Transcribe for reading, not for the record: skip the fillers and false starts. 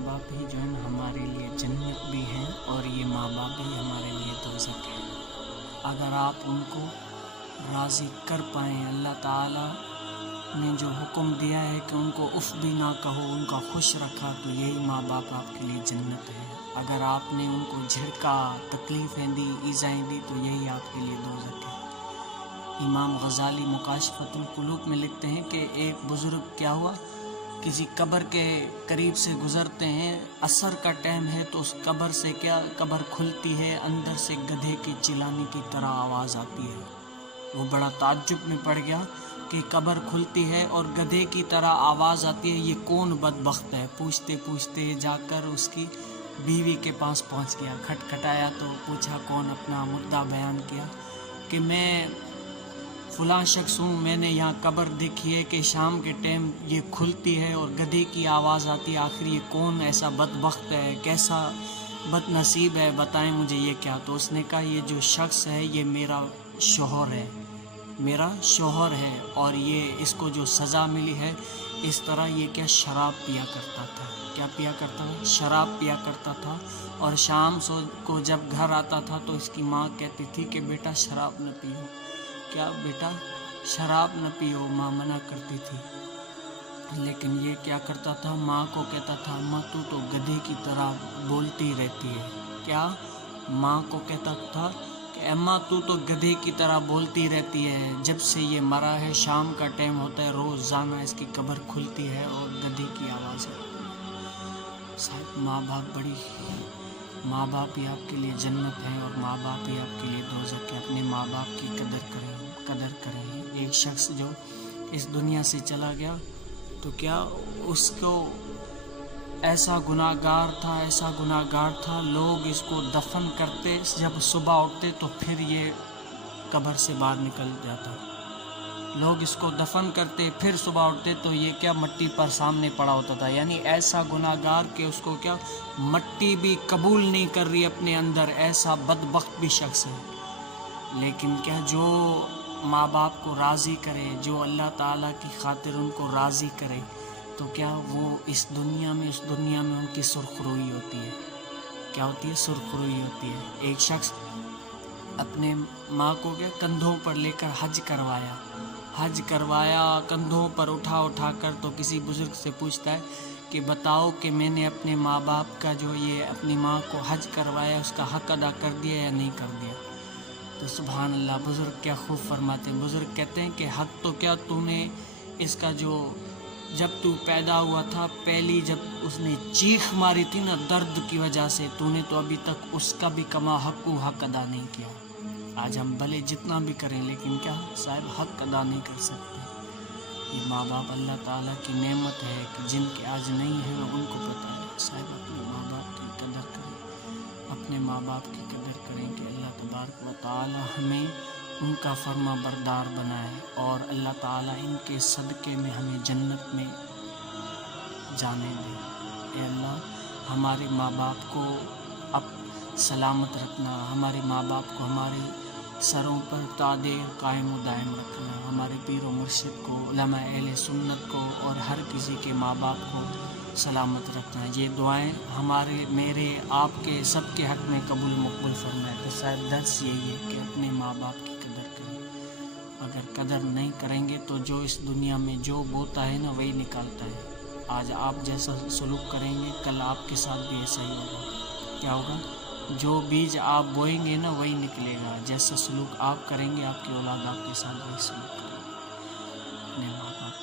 बाप ही जो है ना हमारे लिए जन्नत भी हैं और ये माँ बाप ही हमारे लिए दोज़ख है। अगर आप उनको राज़ी कर पाएँ, अल्लाह ताला ने जो हुक्म दिया है कि उनको उफ़ भी ना कहो, उनका खुश रखा, तो यही माँ बाप आपके लिए जन्नत है। अगर आपने उनको झिड़का, तकलीफ़ें दी, ईज़ाएँ दी, तो यही आपके लिए दोज़ख है। इमाम गज़ाली मुकाशफ़तुल कुलूब में लिखते हैं कि एक बुज़ुर्ग क्या हुआ, किसी कब्र के करीब से गुज़रते हैं, असर का टाइम है, तो उस कब्र से क्या कब्र खुलती है, अंदर से गधे की चिल्लाने की तरह आवाज़ आती है। वो बड़ा ताज्जुब में पड़ गया कि कब्र खुलती है और गधे की तरह आवाज़ आती है, ये कौन बदबख्त है। पूछते पूछते जाकर उसकी बीवी के पास पहुंच गया, खटखटाया तो पूछा कौन, अपना मुद्दा बयान किया कि मैं फ़लाँ शख्स हूँ, मैंने यहाँ कब्र देखी है कि शाम के टाइम ये खुलती है और गधे की आवाज़ आती है, आखिर ये कौन ऐसा बदबख्त है, कैसा बदनसीब है, बताएं मुझे ये क्या। तो उसने कहा ये जो शख्स है ये मेरा शौहर है, मेरा शौहर है, और ये इसको जो सज़ा मिली है, इस तरह ये क्या शराब पिया करता था। क्या पिया करता था? शराब पिया करता था। और शाम को जब घर आता था तो इसकी माँ कहती थी कि बेटा शराब न पियो, क्या बेटा शराब न पियो, माँ मना करती थी। लेकिन ये क्या करता था, माँ को कहता था अम्मा तू तो गधे की तरह बोलती रहती है। क्या? माँ को कहता था कि अम्मा तू तो गधे की तरह बोलती रहती है, जब से ये मरा है शाम का टाइम होता है रोज़ाना इसकी कब्र खुलती है और गधे की आवाज़ आती है। साहब माँ बाप ही आपके लिए जन्नत है और माँ बाप ही आपके लिए दोज़ख है। अपने माँ बाप की कदर करें। एक शख्स जो इस दुनिया से चला गया तो क्या उसको ऐसा गुनाहगार था, लोग इसको दफन करते, जब सुबह उठते तो फिर ये कब्र से बाहर निकल जाता। लोग इसको दफन करते, फिर सुबह उठते तो ये क्या मट्टी पर सामने पड़ा होता था। यानी ऐसा गुनाहगार कि उसको क्या मट्टी भी कबूल नहीं कर रही अपने अंदर, ऐसा बदबख्त भी शख्स है। लेकिन क्या जो माँ बाप को राज़ी करे, जो अल्लाह ताला की खातिर उनको राज़ी करे, तो क्या वो इस दुनिया में उनकी सुरखरुई होती है। क्या होती है? सुरखरुई होती है। एक शख्स अपने माँ को क्या कंधों पर लेकर हज करवाया, कंधों पर उठा कर, तो किसी बुज़ुर्ग से पूछता है कि बताओ कि मैंने अपने माँ बाप का जो ये अपनी माँ को हज करवाया उसका हक़ अदा कर दिया या नहीं कर दिया। तो सुभान अल्लाह, बुज़ुर्ग क्या खूब फरमाते हैं। बुज़ुर्ग कहते हैं कि हक़ तो क्या तूने इसका जो जब तू पैदा हुआ था पहली जब उसने चीख मारी थी ना दर्द की वजह से, तूने तो अभी तक उसका भी हक़ अदा नहीं किया। आज हम भले जितना भी करें लेकिन क्या साहब हक़ अदा नहीं कर सकते। ये माँ बाप अल्लाह ताला की नेमत है कि जिनके आज नहीं है उनको पता है। साहब अपने माँ बाप की कदर करें, अपने माँ बाप की कदर करें कि अल्लाह तबारक व तआला हमें उनका फर्मा बरदार बनाए और अल्लाह ताला इनके सदक़े में हमें जन्नत में जाने दे। ए अल्लाह हमारे माँ बाप को अब सलामत रखना, हमारे माँ बाप को हमारे सरों पर तादेर कायम दायम रखना, हमारे पीर व मुर्शिद को, उलमा अहले सुन्नत को और हर किसी के माँ बाप को सलामत रखना। ये दुआएं हमारे, मेरे, आपके सबके हक़ में कबूल मकबूल फरमाए। तो शायद दर्स यही है कि अपने माँ बाप की कदर करें। अगर कदर नहीं करेंगे तो जो इस दुनिया में जो बोता है ना वही निकालता है। आज आप जैसा सलूक करेंगे कल आपके साथ भी ऐसा ही होगा। क्या होगा? जो बीज आप बोएंगे ना वही निकलेगा। जैसा सलूक आप करेंगे आपकी औलाद आपके साथ वही सलूक करेगी। अपने माँ बाप